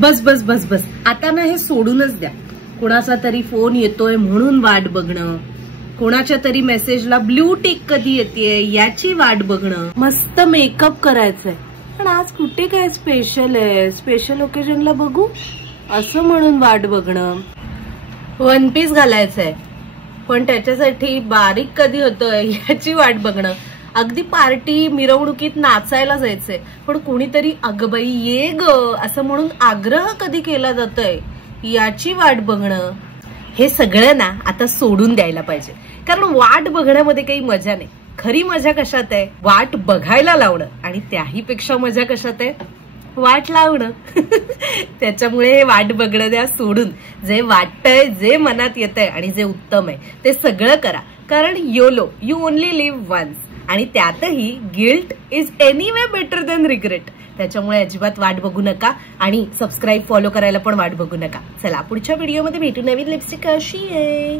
बस बस बस बस, आता ना हे सोडूनच द्या. कोणाचा तरी फोन येतोय म्हणून वाट बघणं, कोणाच्या तरी मेसेजला ब्लू टिक कधी येते याची वाट बघणं, मस्त मेकअप करायचंय पण आज कुठे काय स्पेशल आहे, स्पेशल ओकेजनला बघू असं म्हणून वाट बघणं, वन पीस घालायचंय पण त्याच्यासाठी बारीक कधी होतोय याची वाट बघणं, अगदी पार्टी मिरवणुकीत नाचायला जायचंय पण कोणीतरी अगबाई ये ग असं म्हणून आग्रह कधी केला जातोय याची वाट बघणं. हे सगळं ना आता सोडून द्यायला पाहिजे, कारण वाट बघण्यामध्ये काही मजा नाही. खरी मजा कशात आहे, वाट बघायला लावणं, आणि त्याही पेक्षा मजा कशात आहे, वाट लावणं. त्याच्यामुळे हे वाट बघणं द्या सोडून, जे वाटतंय, जे मनात येतंय आणि जे उत्तम आहे ते सगळं करा, कारण YOLO you only live once, आणि त्यातही guilt is anyway better than regret. त्याच्यामुळे अजिबात वाट बघू नका आणि सबस्क्राईब फॉलो करायला पण वाट बघू नका. चला पुढच्या व्हिडिओमध्ये भेटू नवीन लिपस्टिक कशी आहे.